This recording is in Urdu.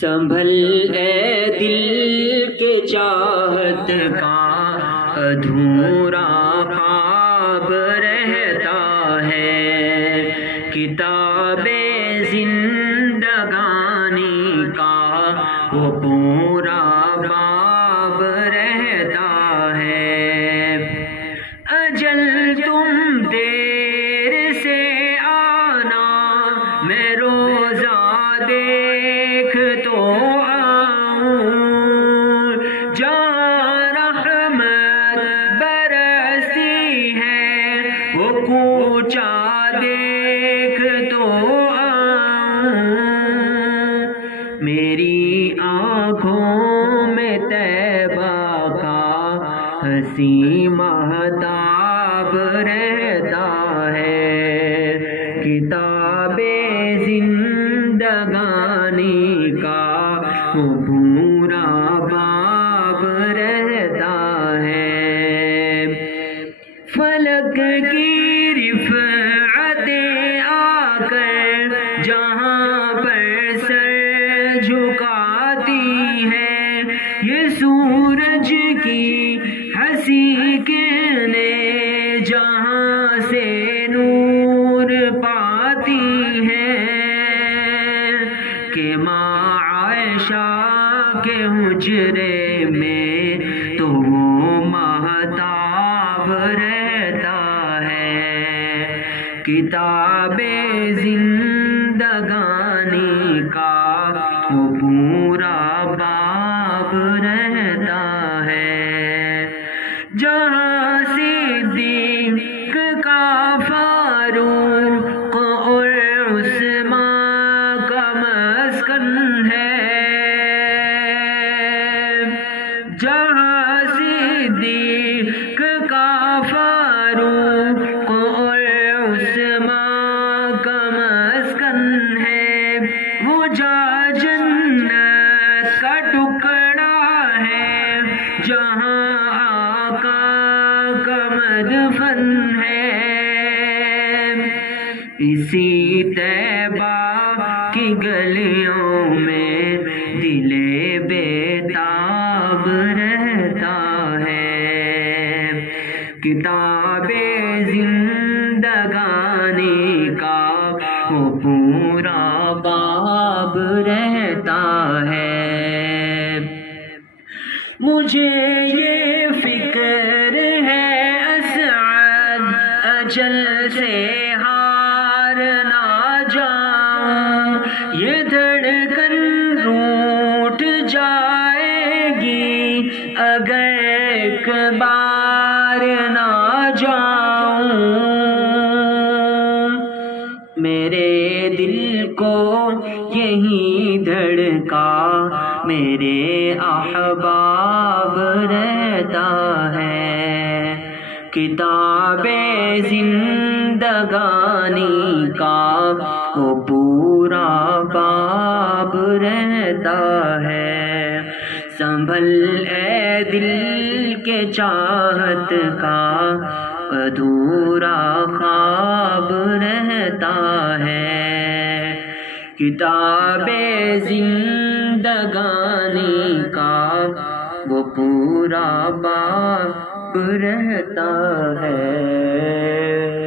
سنبھل اے دل کے چاہت کا ادھورا خواب رہتا ہے، کتاب زندگانی کا وہ پورا باب رہتا ہے۔ اجل تم دیر سے آنا، میں روزہ دیکھ تو آؤں، جہاں رحمت برستی ہے وہ کوچہ دیکھ تو آؤں۔ میری آنکھوں میں طیبہ کا حسین مہتاب رہتا ہے، کتاب زندگانی کا وہ پورا باب رہتا ہے۔ فلک کی رفعتیں آ کر جہاں پر سر جھکاتی ہے، یہ سورج کی ہنسی کرنیں جہاں سے نور پاتی ہے، کہ ماں عائشہ کے حجرے میں تو وہ مہتاب رہتا ہے، کتاب زندگانی کا وہ پورا باب رہتا ہے۔ جہاں صدیق کا فاروق اور عثمان کا مسکن ہے، جہاں صدیق کا فاروق اور عثمان کا مسکن ہے، وہ جا جنت کا ٹکڑا ہے، جہاں آقا کا مدفن ہے۔ اسی طیبہ کی گلیوں میں دل بےتاب رہتا ہے، کتاب زندگانی کا وہ پورا باب رہتا ہے۔ مجھے یہ فکر ہے اسعد اجل سے ہار نہ جاؤں، یہ دھڑکن روٹھ جائے گی اگر ایک بار نہ جاؤں۔ میرے دل کو یہی دھڑکا میرے احباب رہتا ہے، کتاب زندگانی کا وہ پورا باب رہتا ہے۔ سنبھل اے دل کے چاہت کا ادھورا خواب رہتا ہے، کتاب زندگانی کا وہ پورا باب رہتا ہے۔